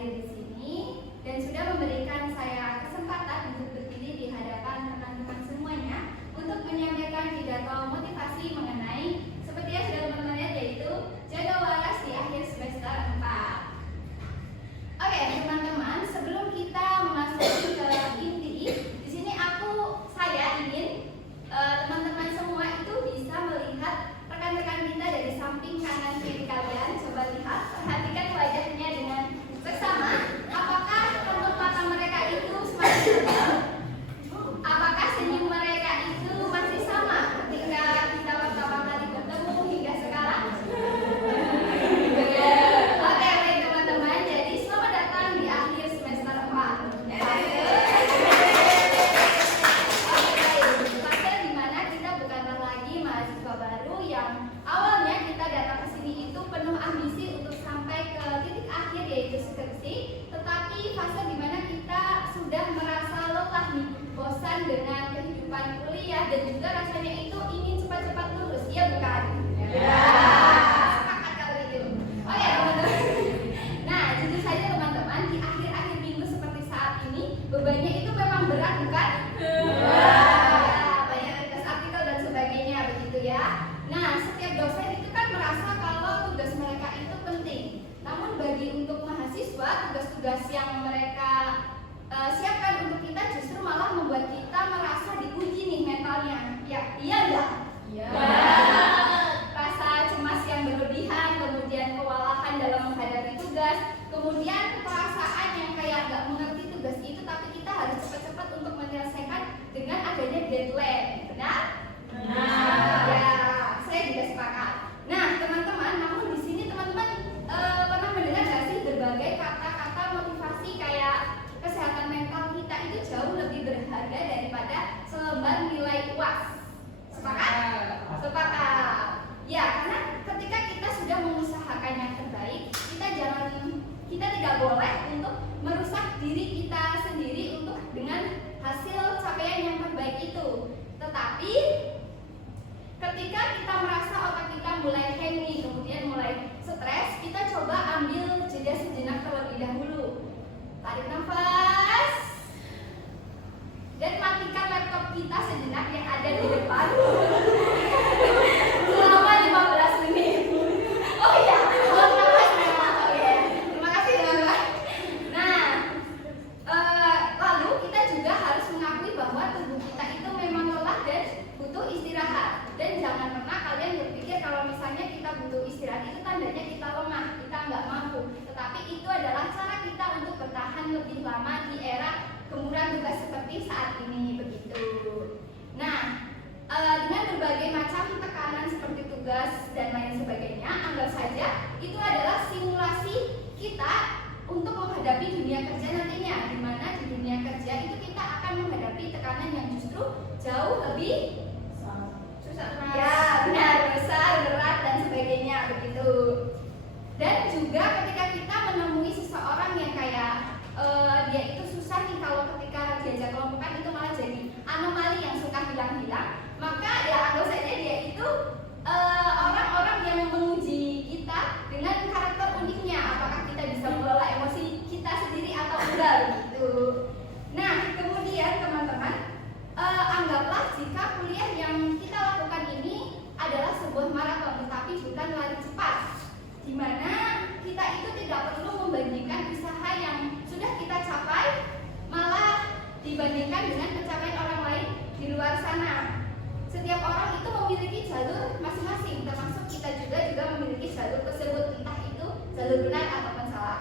hadir di sini dan sudah memberikan saya kesempatan untuk berdiri di hadapan teman-teman semuanya untuk menyampaikan pidato motivasi mengenai seperti yang sudah teman-teman lihat, yaitu jaga waras di akhir semester 4. Oke, teman-teman, sebelum kita memasuki ke inti, di sini saya ingin teman-teman semua itu bisa melihat rekan-rekan kita dari samping kanan kiri kalian. Coba lihat, perhatikan wajahnya dengan seksama. Apakah raut mata mereka itu semakin tebal? Apakah senyum mereka itu masih sama ketika kita pertama kali bertemu hingga sekarang? Oke, baik teman-teman. Jadi selamat datang di akhir semester 4. Fase di mana kita bukanlah lagi mahasiswa baru yang awalnya kita datang ke sini itu penuh ambisi untuk sampai ke titik akhir, yaitu skripsi. Tetapi fase di mana kita sudah merasa lelah nih, bosan dengan kehidupan kuliah dan juga rasanya itu ingin cepat-cepat lulus, iya bukan? Ya. Sepakat kalau itu. Oh ya teman-teman. Nah, jujur saja teman-teman, di akhir-akhir minggu seperti saat ini bebannya itu memang berat, bukan? Banyak tugas artikel dan sebagainya begitu ya. Nah, setiap dosen itu kan merasa kalau tugas mereka itu penting. Namun bagi untuk mahasiswa, tugas-tugas yang mereka siapkan untuk kita justru malah membuat kita merasa diuji nih mentalnya. Ya, iya enggak? Iya. Rasa cemas yang berlebihan, kemudian kewalahan dalam menghadapi tugas, kemudian perasaan yang kayak nggak mengerti tugas itu, tapi kita harus cepat-cepat untuk menyelesaikan dengan adanya deadline. Benar? Benar. Ya, saya juga sepakat. Nah, teman-teman, namun di sini teman-teman pernah mendengar nggak sih berbagai kata-kata motivasi kayak kesehatan mental kita itu jauh lebih berharga daripada selembar nilai UAS. Sepakat? Sepakat. Ya, karena ketika kita sudah mengusahakan yang terbaik, kita tidak boleh untuk merusak diri kita sendiri untuk dengan hasil capaian yang terbaik itu. Tetapi ketika kita merasa otak kita mulai hanging, kemudian mulai stres, kita coba ambil jeda sejenak terlebih dahulu. Tarik nafas dan matikan laptop kita sejenak yang ada di depan selama 15 menit. Oh iya, buang nafas memang. Oke, terima kasih teman-teman. Nah, lalu kita juga harus mengakui bahwa tubuh kita itu memang lelah dan butuh istirahat. Dan jangan pernah kalian berpikir kalau misalnya kita butuh istirahat itu tandanya kita lemah, kita nggak mampu. Tetapi itu adalah cara kita untuk bertahan lebih lama di era kemudahan tugas seperti saat ini, begitu. Nah, dengan berbagai macam tekanan seperti tugas dan lain sebagainya, anggap saja itu adalah simulasi kita untuk menghadapi dunia kerja nantinya, di mana di dunia kerja itu kita akan menghadapi tekanan yang justru jauh lebih susah. Ya, benar, besar, berat dan sebagainya, begitu. Dan juga ketika kita menemui seseorang yang kayak dia itu susah nih kalau ketika diajak kelompokan itu malah jadi anomali yang suka hilang-hilang, maka ya anggap saja dia itu orang-orang yang menguji kita dengan karakter uniknya, apakah kita bisa mengelola emosi kita sendiri atau enggak gitu. Nah, kemudian teman-teman, anggaplah jika kuliah yang kita lakukan ini adalah sebuah maraton tetapi bukan lari cepat, di mana kita itu tidak perlu membandingkan usaha yang sudah kita capai malah dibandingkan dengan pencapaian orang lain di luar sana. Setiap orang itu memiliki jalur masing-masing, termasuk kita juga memiliki jalur tersebut, entah itu jalur benar ataupun salah.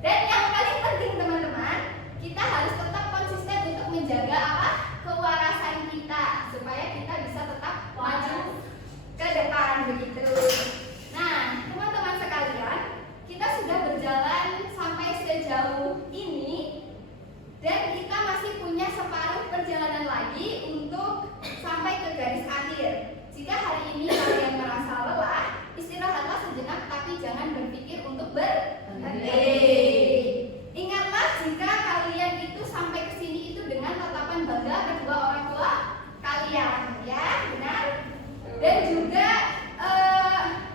Dan yang paling penting teman-teman, kita harus tetap konsisten untuk menjaga apa? Kewarasan kita, supaya kita bisa tetap maju ke depan, begitu. Nah, teman-teman sekalian, kita sudah berjalan sampai sejauh ini dan kita masih punya separuh perjalanan lagi untuk sampai ke garis akhir. Jika hari ini kalian merasa lelah, istirahatlah sejenak, tapi jangan berpikir untuk berhenti. Ingatlah jika kalian itu sampai ke sini itu dengan tatapan bangga kedua orang tua kalian, ya, benar? Dan juga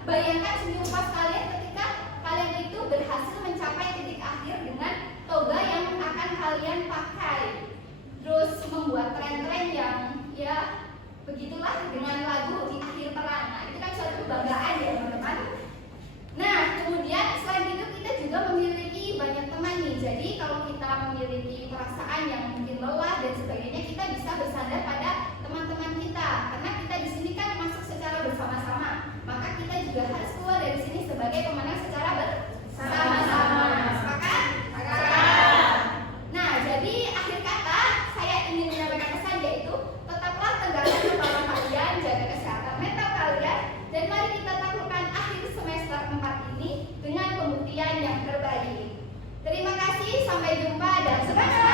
bayangkan senyum pas kalian ketika kalian itu berhasil mencapai titik akhir dengan perasaan yang mungkin lelah dan sebagainya, kita bisa bersandar pada teman-teman kita. Karena kita di sini kan masuk secara bersama-sama, maka kita juga harus keluar dari sini sebagai pemenang secara bersama-sama. Sepakat? Nah, jadi akhir kata saya ingin menyampaikan pesan, yaitu tetaplah tegakkan kepala kalian, jaga kesehatan mental kalian, dan mari kita taklukkan akhir semester 4 ini dengan pembuktian yang terbaik. Terima kasih, sampai jumpa dan semangat!